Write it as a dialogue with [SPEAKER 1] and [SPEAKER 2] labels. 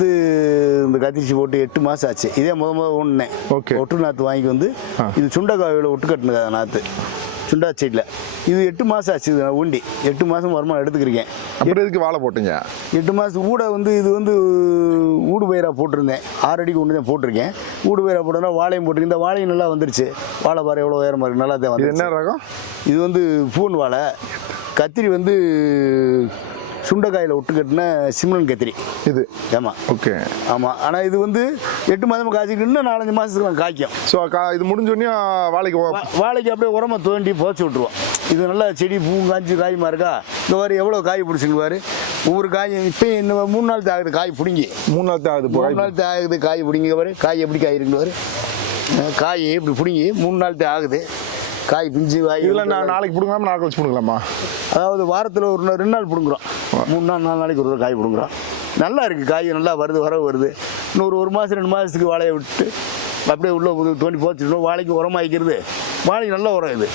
[SPEAKER 1] இது இந்த கத்திரிச்சி போட்டு எட்டு மாதம் ஆச்சு. இதே முத முத ஒன்றுனேன்
[SPEAKER 2] Okay.
[SPEAKER 1] ஒட்டு நாற்று வாங்கி வந்து. இது சுண்டைக்காயில் ஒட்டு கட்டினது நாற்று சுண்டா செடியில். இது எட்டு மாதம் ஆச்சு இது ஊண்டி எட்டு மாதம் வருமானம் எடுத்துக்கிறேன்
[SPEAKER 2] அப்புறம் எதுக்கு வாழை போட்டீங்க?
[SPEAKER 1] எட்டு மாதம் ஊட வந்து இது வந்து ஊடு பயிராக போட்டிருந்தேன். ஆறு அடிக்கு ஒன்று தான் போட்டிருக்கேன். ஊடு பயிராக போட்டோன்னா வாழையும் போட்டிருக்கேன். இந்த வாழையும் நல்லா வந்துருச்சு. வாழை பாரு எவ்வளோ உயரமாக இருக்குது நல்லா தான்
[SPEAKER 2] இது
[SPEAKER 1] வந்துருச்சு.
[SPEAKER 2] என்ன ரகம்?
[SPEAKER 1] இது வந்து பூன் வாழை. கத்திரி வந்து சுண்டைக்காயில் ஒட்டு கட்டின சிம்ரன் கத்திரி.
[SPEAKER 2] இது?
[SPEAKER 1] ஆமாம்
[SPEAKER 2] ஓகே.
[SPEAKER 1] ஆமாம் ஆனால் இது வந்து எட்டு மாதம் காய்ச்சிக்கு இன்னும் நாலஞ்சு மாதத்துக்கு காய்க்கும்.
[SPEAKER 2] ஸோ இது முடிஞ்சோடனே வாழைக்கு
[SPEAKER 1] வாழைக்கு அப்படியே உரமா தோண்டி புதைச்சி விட்ருவோம் இது நல்லா செடி பூ காய்ச்சி காயுமா இருக்கா? இந்த மாதிரி எவ்வளோ காய் பிடிச்சிங்க பாரு. ஒவ்வொரு காய் இப்போ இந்த மூணு நாள் ஆகுது காய் பிடுங்கி.
[SPEAKER 2] மூணு நாள் தான் ஆகுது
[SPEAKER 1] மூணு நாள் ஆகுது காய் பிடிங்க பாரு. காய் எப்படி காய் இருக்கு பாரு. அஹ் காய் இப்படி பிடுங்கி மூணு நாள் ஆகுது காய் பிஞ்சு காய்
[SPEAKER 2] இதில் நான் நாளைக்கு பிடுங்காம நாளைக்கு வச்சு பிடுங்கலாமா?
[SPEAKER 1] அதாவது வாரத்தில் ஒரு ரெண்டு நாள் பிடுங்குறோம். மூணு நாள் நாலு நாளைக்கு ஒரு காய் பிடுங்குறோம். நல்லா இருக்குது காய் நல்லா வருது வரவு வருது. இன்னொரு ஒரு மாதம் ரெண்டு மாதத்துக்கு வாழையை விட்டு அப்படியே உள்ள தோண்டி போச்சுட்டோம் வாழைக்கு உரமாக்கிக்கிறது வாழைக்கு நல்ல உரம் இது.